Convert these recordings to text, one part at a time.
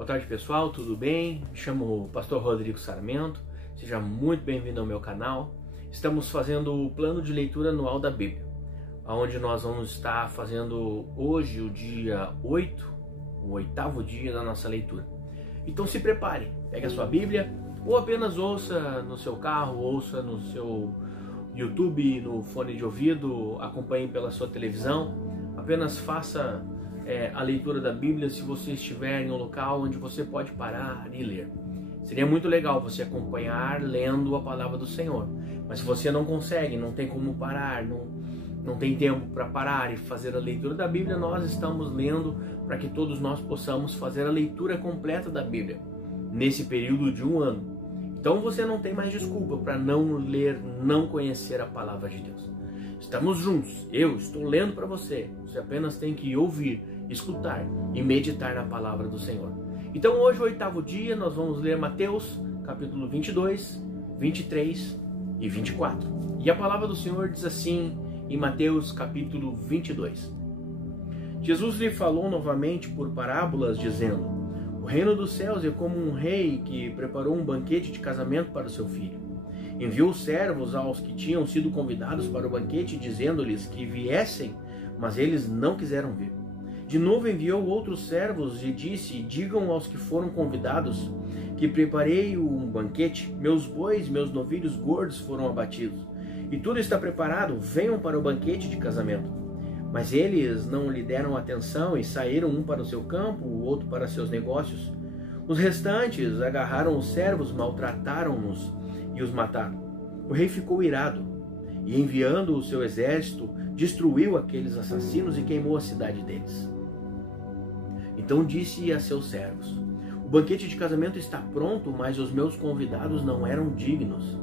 Boa tarde, pessoal, tudo bem? Me chamo Pastor Rodrigo Sarmento, seja muito bem-vindo ao meu canal. Estamos fazendo o plano de leitura anual da Bíblia, onde nós vamos estar fazendo hoje o dia 8, o 8º dia da nossa leitura. Então se prepare, pegue a sua Bíblia ou apenas ouça no seu carro, ouça no seu YouTube, no fone de ouvido, acompanhe pela sua televisão. Apenas faça a leitura da Bíblia se você estiver em um local onde você pode parar e ler. Seria muito legal você acompanhar lendo a palavra do Senhor. Mas se você não consegue, não tem como parar, não tem tempo para parar e fazer a leitura da Bíblia, nós estamos lendo para que todos nós possamos fazer a leitura completa da Bíblia nesse período de um ano. Então você não tem mais desculpa para não ler, não conhecer a palavra de Deus. Estamos juntos, eu estou lendo para você. Você apenas tem que ouvir, escutar e meditar na palavra do Senhor. Então hoje, o 8º dia, nós vamos ler Mateus capítulo 22, 23 e 24. E a palavra do Senhor diz assim em Mateus capítulo 22. Jesus lhe falou novamente por parábolas, dizendo: o reino dos céus é como um rei que preparou um banquete de casamento para o seu filho. Enviou servos aos que tinham sido convidados para o banquete, dizendo-lhes que viessem, mas eles não quiseram vir. De novo enviou outros servos e disse: digam aos que foram convidados que preparei um banquete, meus bois, meus novilhos gordos foram abatidos, e tudo está preparado, venham para o banquete de casamento. Mas eles não lhe deram atenção e saíram, um para o seu campo, o outro para seus negócios. Os restantes agarraram os servos, maltrataram-nos e os mataram. O rei ficou irado e, enviando o seu exército, destruiu aqueles assassinos e queimou a cidade deles. Então disse a seus servos: o banquete de casamento está pronto, mas os meus convidados não eram dignos.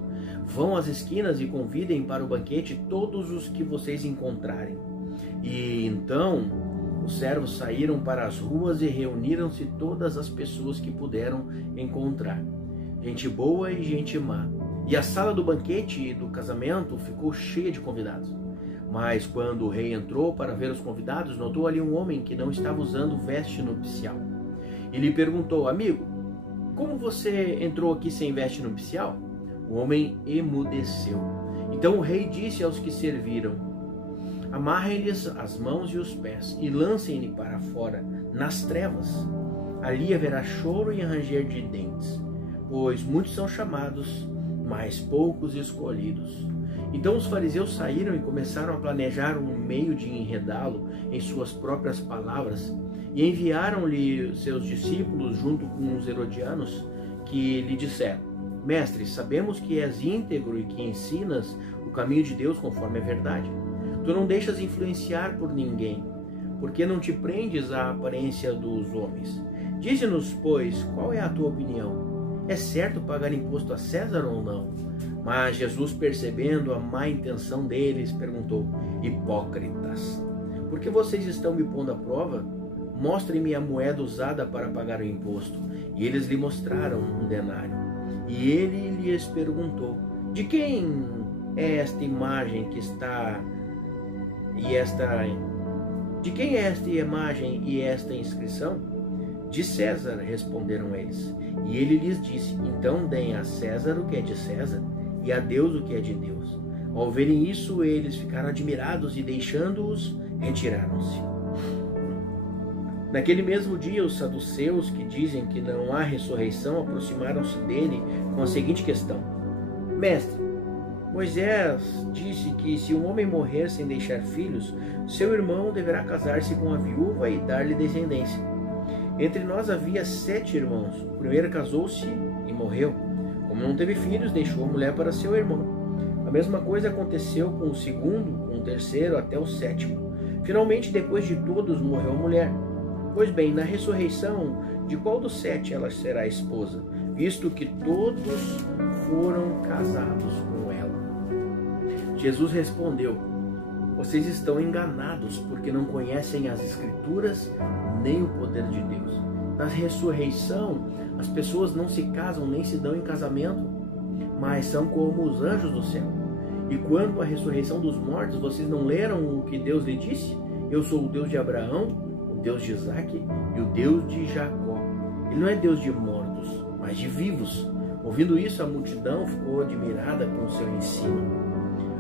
Vão às esquinas e convidem para o banquete todos os que vocês encontrarem. E então os servos saíram para as ruas e reuniram-se todas as pessoas que puderam encontrar, gente boa e gente má. E a sala do banquete e do casamento ficou cheia de convidados. Mas quando o rei entrou para ver os convidados, notou ali um homem que não estava usando veste nupcial. E lhe perguntou: amigo, como você entrou aqui sem veste nupcial? O homem emudeceu. Então o rei disse aos que serviram: amarrem-lhes as mãos e os pés e lancem-lhe para fora, nas trevas. Ali haverá choro e ranger de dentes, pois muitos são chamados, mas poucos escolhidos. Então os fariseus saíram e começaram a planejar um meio de enredá-lo em suas próprias palavras, e enviaram-lhe seus discípulos junto com os herodianos, que lhe disseram: mestre, sabemos que és íntegro e que ensinas o caminho de Deus conforme a verdade. Tu não deixas influenciar por ninguém, porque não te prendes à aparência dos homens. Dize-nos, pois, qual é a tua opinião? É certo pagar imposto a César ou não? Mas Jesus, percebendo a má intenção deles, perguntou: hipócritas, por que vocês estão me pondo à prova? Mostrem-me a moeda usada para pagar o imposto. E eles lhe mostraram um denário. E ele lhes perguntou: de quem é esta imagem que está De quem é esta imagem e esta inscrição? De César, responderam eles. E ele lhes disse: então deem a César o que é de César e a Deus o que é de Deus. Ao verem isso, eles ficaram admirados e, deixando-os, retiraram-se. Naquele mesmo dia, os saduceus, que dizem que não há ressurreição, aproximaram-se dele com a seguinte questão: mestre, Moisés disse que se um homem morrer sem deixar filhos, seu irmão deverá casar-se com a viúva e dar-lhe descendência. Entre nós havia 7 irmãos. O primeiro casou-se e morreu. Como não teve filhos, deixou a mulher para seu irmão. A mesma coisa aconteceu com o segundo, com o terceiro, até o 7º. Finalmente, depois de todos, morreu a mulher. Pois bem, na ressurreição, de qual dos 7 ela será esposa, visto que todos foram casados com ela? Jesus respondeu: vocês estão enganados, porque não conhecem as Escrituras nem o poder de Deus. Na ressurreição, as pessoas não se casam nem se dão em casamento, mas são como os anjos do céu. E quanto à ressurreição dos mortos, vocês não leram o que Deus lhe disse? Eu sou o Deus de Abraão, o Deus de Isaque e o Deus de Jacó. Ele não é Deus de mortos, mas de vivos. Ouvindo isso, a multidão ficou admirada com o seu ensino.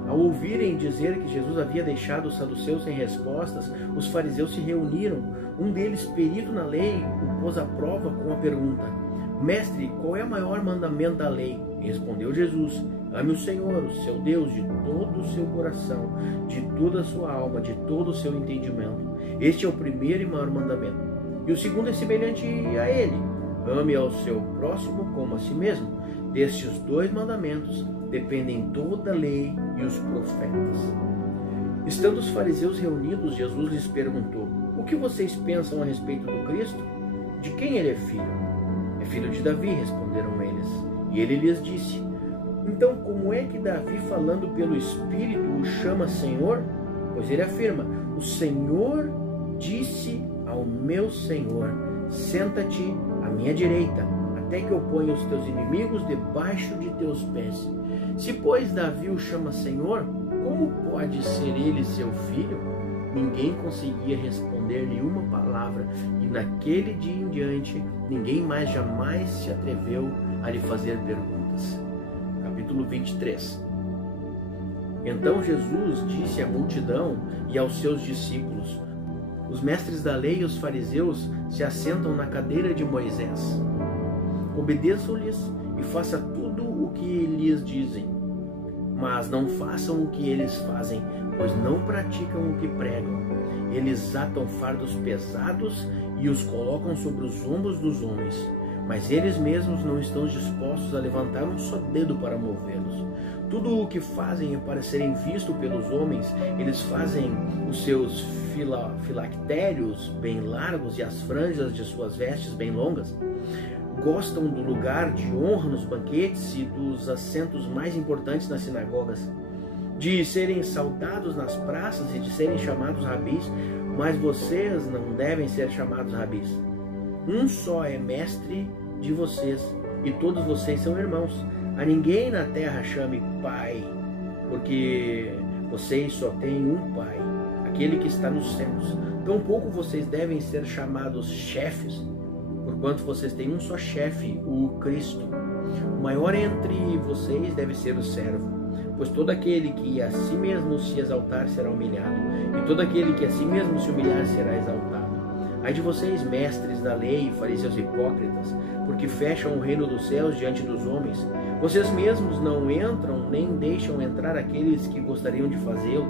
Ao ouvirem dizer que Jesus havia deixado os saduceus sem respostas, os fariseus se reuniram. Um deles, perito na lei, o pôs à prova com a pergunta: Mestre, qual é o maior mandamento da lei? Respondeu Jesus: Ame o Senhor, o seu Deus, de todo o seu coração, de toda a sua alma, de todo o seu entendimento. Este é o primeiro e maior mandamento. E o segundo é semelhante a ele: ame ao seu próximo como a si mesmo. Destes 2 mandamentos dependem toda a lei e os profetas. Estando os fariseus reunidos, Jesus lhes perguntou: O que vocês pensam a respeito do Cristo? De quem ele é filho? É filho de Davi, responderam eles. E ele lhes disse: Então como é que Davi, falando pelo Espírito, o chama Senhor? Pois ele afirma: O Senhor disse ao meu Senhor: Senta-te à minha direita, até que eu ponha os teus inimigos debaixo de teus pés. Se, pois, Davi o chama Senhor, como pode ser ele seu filho? Ninguém conseguia responder-lhe uma palavra, e naquele dia em diante, ninguém mais jamais se atreveu a lhe fazer perguntas. Capítulo 23. Então Jesus disse à multidão e aos seus discípulos: Os mestres da lei e os fariseus se assentam na cadeira de Moisés. Obedeçam-lhes e façam tudo o que lhes dizem, mas não façam o que eles fazem, pois não praticam o que pregam. Eles atam fardos pesados e os colocam sobre os ombros dos homens, mas eles mesmos não estão dispostos a levantar um só dedo para movê-los. Tudo o que fazem é para serem vistos pelos homens. Eles fazem os seus filactérios bem largos e as franjas de suas vestes bem longas. Gostam do lugar de honra nos banquetes e dos assentos mais importantes nas sinagogas, de serem saudados nas praças e de serem chamados rabis, mas vocês não devem ser chamados rabis. Um só é mestre de vocês, e todos vocês são irmãos. A ninguém na terra chame pai, porque vocês só têm um pai, aquele que está nos céus. Tampouco vocês devem ser chamados chefes, porquanto vocês têm um só chefe, o Cristo. O maior entre vocês deve ser o servo, pois todo aquele que a si mesmo se exaltar será humilhado, e todo aquele que a si mesmo se humilhar será exaltado. Ai de vocês, mestres da lei, fariseus hipócritas, porque fecham o reino dos céus diante dos homens. Vocês mesmos não entram, nem deixam entrar aqueles que gostariam de fazê-lo.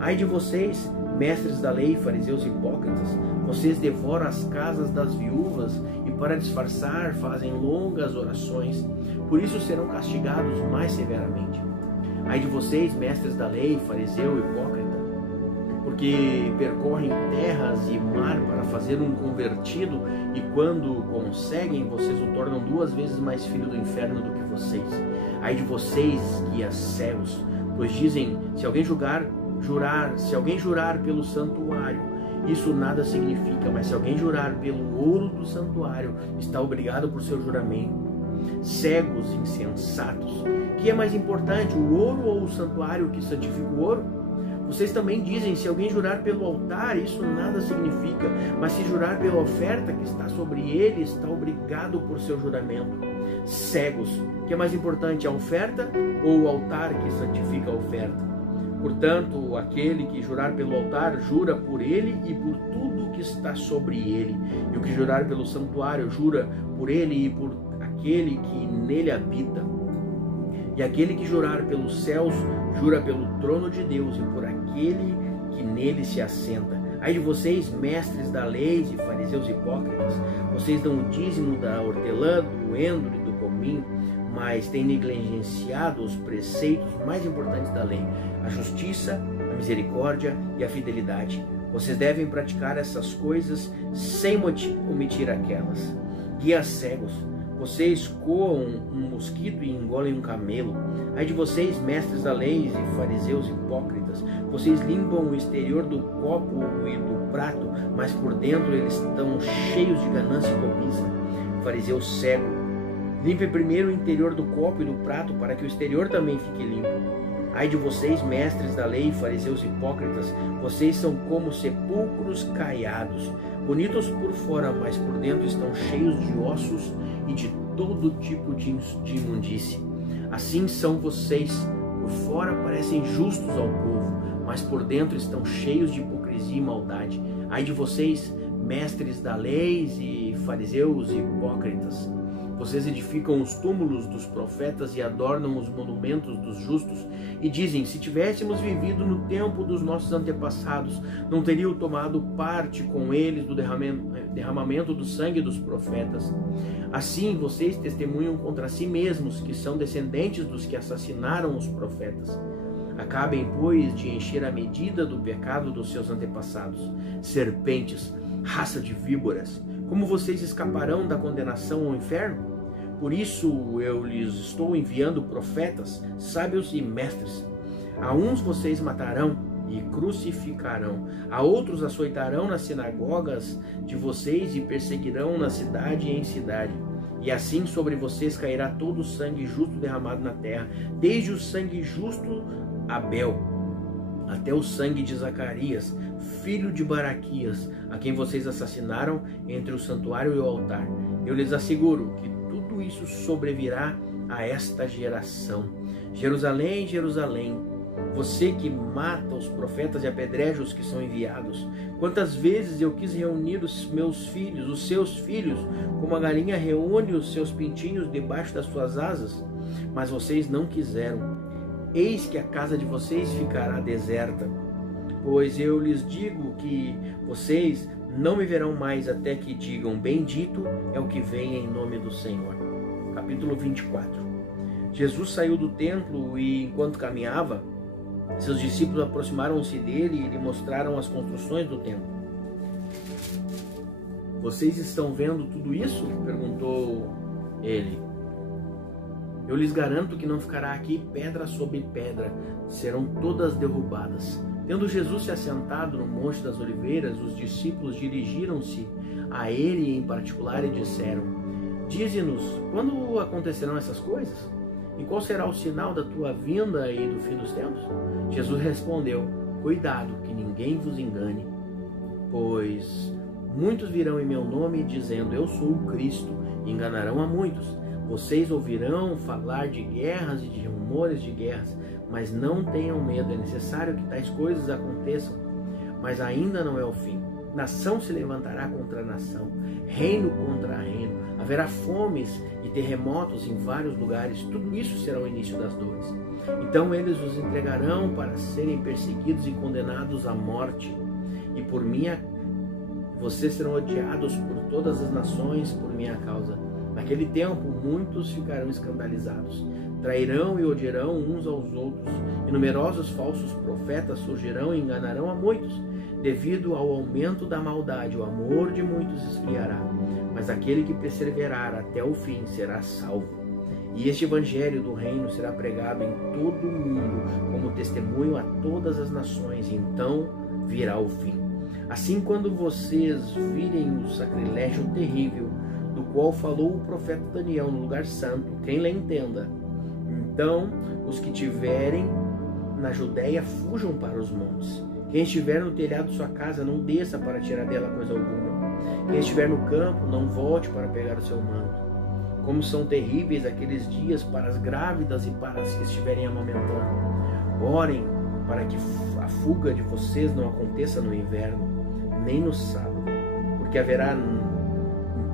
Ai de vocês, mestres da lei, fariseus hipócritas, vocês devoram as casas das viúvas e, para disfarçar, fazem longas orações. Por isso serão castigados mais severamente. Ai de vocês, mestres da lei, fariseu hipócrita, porque percorrem terras e mar para fazer um convertido, e quando conseguem, vocês o tornam 2 vezes mais filho do inferno do que vocês. Ai de vocês, guias cegos, pois dizem: se alguém jurar pelo santuário, isso nada significa, mas se alguém jurar pelo ouro do santuário, está obrigado por seu juramento. Cegos, insensatos, que é mais importante, o ouro ou o santuário que santifica o ouro? Vocês também dizem: se alguém jurar pelo altar, isso nada significa, mas se jurar pela oferta que está sobre ele, está obrigado por seu juramento. Cegos, que é mais importante, a oferta ou o altar que santifica a oferta? Portanto, aquele que jurar pelo altar, jura por ele e por tudo que está sobre ele. E o que jurar pelo santuário, jura por ele e por aquele que nele habita. E aquele que jurar pelos céus, jura pelo trono de Deus e por aquele que nele se assenta. Ai de vocês, mestres da lei e fariseus hipócritas, vocês dão o dízimo da hortelã, do endro e do cominho, mas têm negligenciado os preceitos mais importantes da lei: a justiça, a misericórdia e a fidelidade. Vocês devem praticar essas coisas sem omitir aquelas. Guias cegos, vocês coam um mosquito e engolem um camelo. Ai de vocês, mestres da lei e fariseus hipócritas, vocês limpam o exterior do copo e do prato, mas por dentro eles estão cheios de ganância e cobiça. Fariseu cego, limpe primeiro o interior do copo e do prato, para que o exterior também fique limpo. Ai de vocês, mestres da lei, fariseus hipócritas, vocês são como sepulcros caiados, bonitos por fora, mas por dentro estão cheios de ossos e de todo tipo de imundície. Assim são vocês, por fora parecem justos ao povo, mas por dentro estão cheios de hipocrisia e maldade. Ai de vocês, mestres da lei e fariseus hipócritas, vocês edificam os túmulos dos profetas e adornam os monumentos dos justos e dizem: se tivéssemos vivido no tempo dos nossos antepassados, não teriam tomado parte com eles do derramamento do sangue dos profetas. Assim vocês testemunham contra si mesmos que são descendentes dos que assassinaram os profetas. Acabem, pois, de encher a medida do pecado dos seus antepassados. Serpentes, raça de víboras, como vocês escaparão da condenação ao inferno? Por isso eu lhes estou enviando profetas, sábios e mestres. A uns vocês matarão e crucificarão, a outros açoitarão nas sinagogas de vocês e perseguirão na cidade e em cidade. E assim sobre vocês cairá todo o sangue justo derramado na terra, desde o sangue justo Abel até o sangue de Zacarias, filho de Baraquias, a quem vocês assassinaram entre o santuário e o altar. Eu lhes asseguro que tudo isso sobrevirá a esta geração. Jerusalém, Jerusalém, você que mata os profetas e apedreja os que são enviados. Quantas vezes eu quis reunir os meus filhos, os seus filhos, como a galinha reúne os seus pintinhos debaixo das suas asas, mas vocês não quiseram. Eis que a casa de vocês ficará deserta, pois eu lhes digo que vocês não me verão mais até que digam: bendito é o que vem em nome do Senhor. Capítulo 24. Jesus saiu do templo e, enquanto caminhava, seus discípulos aproximaram-se dele e lhe mostraram as construções do templo. Vocês estão vendo tudo isso? Perguntou ele. Eu lhes garanto que não ficará aqui pedra sobre pedra, serão todas derrubadas. Tendo Jesus se assentado no Monte das Oliveiras, os discípulos dirigiram-se a ele em particular e disseram: dize-nos, quando acontecerão essas coisas? E qual será o sinal da tua vinda e do fim dos tempos? Jesus respondeu: cuidado, que ninguém vos engane, pois muitos virão em meu nome dizendo: eu sou o Cristo, e enganarão a muitos. Vocês ouvirão falar de guerras e de rumores de guerras, mas não tenham medo, é necessário que tais coisas aconteçam, mas ainda não é o fim. Nação se levantará contra nação, reino contra reino, haverá fomes e terremotos em vários lugares, tudo isso será o início das dores. Então eles os entregarão para serem perseguidos e condenados à morte, e por vocês serão odiados por todas as nações por minha causa. Naquele tempo, muitos ficarão escandalizados, trairão e odiarão uns aos outros, e numerosos falsos profetas surgirão e enganarão a muitos. Devido ao aumento da maldade, o amor de muitos esfriará, mas aquele que perseverar até o fim será salvo. E este evangelho do reino será pregado em todo o mundo como testemunho a todas as nações, e então virá o fim. Assim, quando vocês virem o sacrilégio terrível do qual falou o profeta Daniel no lugar santo, quem lhe entenda, então os que estiverem na Judéia fujam para os montes. Quem estiver no telhado de sua casa, não desça para tirar dela coisa alguma. Quem estiver no campo, não volte para pegar o seu manto. Como são terríveis aqueles dias para as grávidas e para as que estiverem amamentando. Orem para que a fuga de vocês não aconteça no inverno, nem no sábado, porque haverá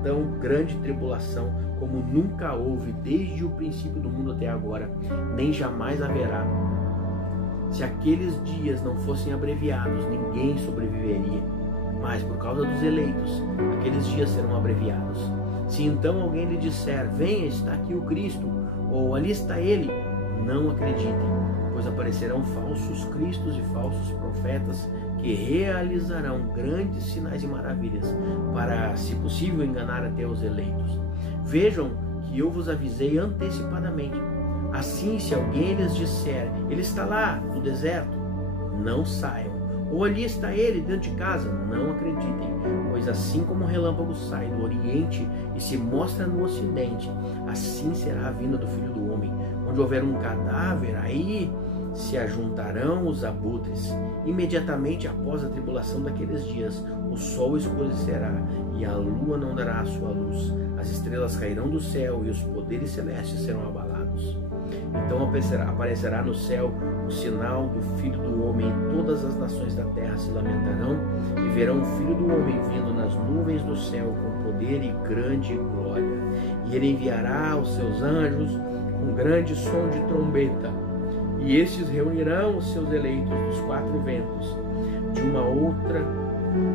então grande tribulação, como nunca houve desde o princípio do mundo até agora, nem jamais haverá. Se aqueles dias não fossem abreviados, ninguém sobreviveria. Mas por causa dos eleitos, aqueles dias serão abreviados. Se então alguém lhe disser: venha, está aqui o Cristo, ou ali está ele, não acreditem, pois aparecerão falsos cristos e falsos profetas que realizarão grandes sinais e maravilhas, para, se possível, enganar até os eleitos. Vejam que eu vos avisei antecipadamente. Assim, se alguém lhes disser: ele está lá no deserto, não saiam. Ou ali está ele dentro de casa, não acreditem. Pois assim como o relâmpago sai do oriente e se mostra no ocidente, assim será a vinda do Filho do Homem. Onde houver um cadáver, aí se ajuntarão os abutres. Imediatamente após a tribulação daqueles dias, o sol escurecerá e a lua não dará a sua luz. As estrelas cairão do céu e os poderes celestes serão abalados. Então aparecerá no céu o sinal do Filho do Homem, e todas as nações da terra se lamentarão e verão o Filho do Homem vindo nas nuvens do céu com poder e grande glória. E ele enviará os seus anjos com grande som de trombeta, e estes reunirão os seus eleitos dos quatro ventos, de uma outra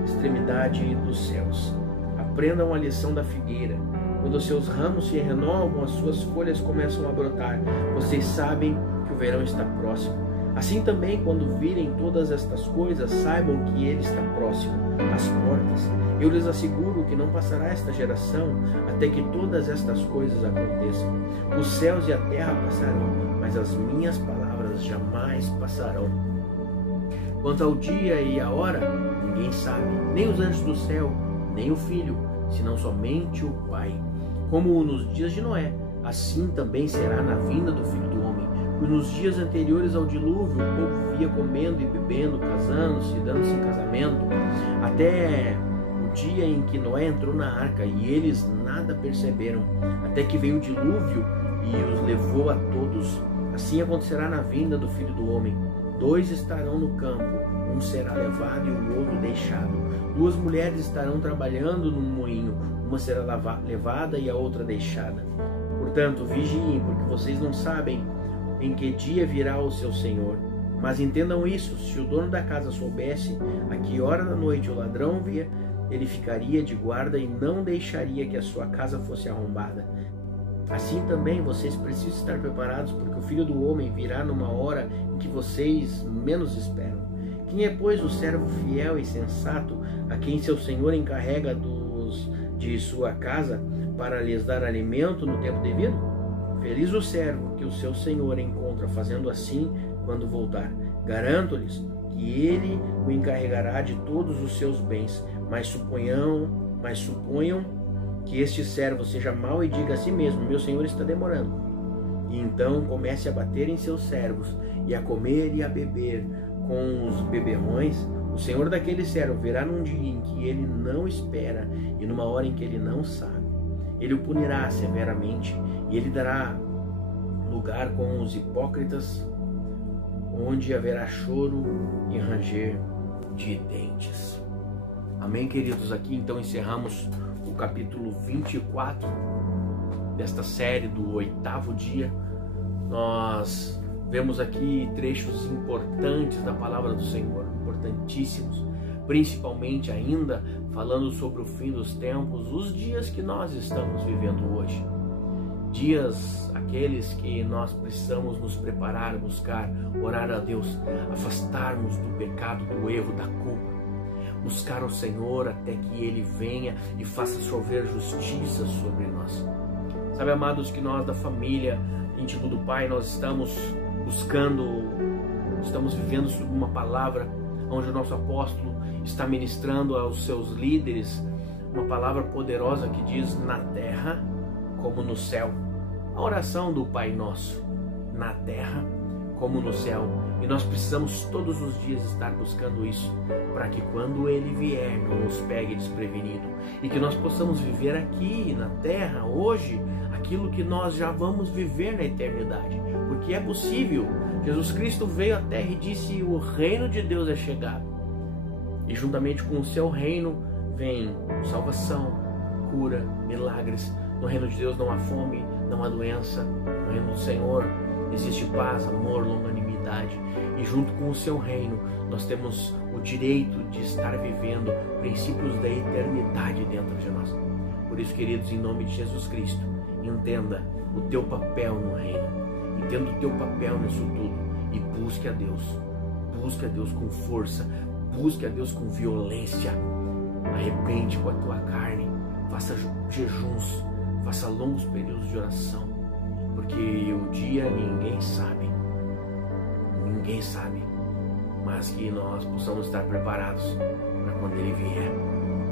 extremidade dos céus. Aprendam a lição da figueira. Quando os seus ramos se renovam, as suas folhas começam a brotar. Vocês sabem que o verão está próximo. Assim também, quando virem todas estas coisas, saibam que ele está próximo, às portas. Eu lhes asseguro que não passará esta geração até que todas estas coisas aconteçam. Os céus e a terra passarão, mas as minhas palavras jamais passarão. Quanto ao dia e a hora, ninguém sabe, nem os anjos do céu, nem o Filho, senão somente o Pai. Como nos dias de Noé, assim também será na vinda do Filho do Homem. Pois nos dias anteriores ao dilúvio, o povo vivia comendo e bebendo, casando-se e dando-se em casamento, até o dia em que Noé entrou na arca, e eles nada perceberam, até que veio o dilúvio e os levou a todos. Assim acontecerá na vinda do Filho do Homem. 2 estarão no campo, um será levado e o outro deixado. 2 mulheres estarão trabalhando no moinho, uma será levada e a outra deixada. Portanto, vigiem, porque vocês não sabem em que dia virá o seu Senhor. Mas entendam isso: se o dono da casa soubesse a que hora da noite o ladrão via, ele ficaria de guarda e não deixaria que a sua casa fosse arrombada. Assim também vocês precisam estar preparados, porque o Filho do Homem virá numa hora em que vocês menos esperam. Quem é, pois, o servo fiel e sensato, a quem seu Senhor encarrega de sua casa para lhes dar alimento no tempo devido? Feliz o servo que o seu Senhor encontra fazendo assim quando voltar. Garanto-lhes que ele o encarregará de todos os seus bens. Mas suponham que este servo seja mau e diga a si mesmo: meu Senhor está demorando. E então comece a bater em seus servos e a comer e a beber com os beberrões. O Senhor daquele servo virá num dia em que ele não espera e numa hora em que ele não sabe. Ele o punirá severamente e ele dará lugar com os hipócritas, onde haverá choro e ranger de dentes. Amém, queridos? Aqui então encerramos o capítulo 24 desta série do 8º dia. Nós vemos aqui trechos importantes da palavra do Senhor, importantíssimos, principalmente ainda falando sobre o fim dos tempos, os dias que nós estamos vivendo hoje. Dias aqueles que nós precisamos nos preparar, buscar, orar a Deus, afastarmos do pecado, do erro, da culpa, buscar o Senhor até que Ele venha e faça chover justiça sobre nós. Sabe, amados, que nós da família íntimo do Pai, nós estamos vivendo sobre uma palavra onde o nosso apóstolo está ministrando aos seus líderes uma palavra poderosa que diz: na terra como no céu. A oração do Pai Nosso: na terra como no céu. E nós precisamos todos os dias estar buscando isso, para que quando Ele vier não nos pegue desprevenido, e que nós possamos viver aqui na terra, hoje, aquilo que nós já vamos viver na eternidade, porque é possível. Jesus Cristo veio à terra e disse: o reino de Deus é chegado, e juntamente com o seu reino vem salvação, cura, milagres. No reino de Deus não há fome, não há doença. No reino do Senhor existe paz, amor, longanimidade. E junto com o seu reino, nós temos o direito de estar vivendo princípios da eternidade dentro de nós. Por isso, queridos, em nome de Jesus Cristo, entenda o teu papel no reino. Entenda o teu papel nisso tudo. E busque a Deus. Busque a Deus com força. Busque a Deus com violência. Arrepende com a tua carne. Faça jejuns. Faça longos períodos de oração. Porque o dia ninguém sabe, mas que nós possamos estar preparados para quando Ele vier,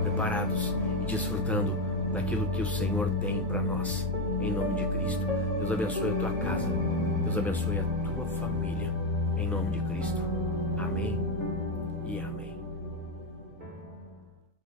preparados e desfrutando daquilo que o Senhor tem para nós, em nome de Cristo. Deus abençoe a tua casa, Deus abençoe a tua família, em nome de Cristo. Amém e amém.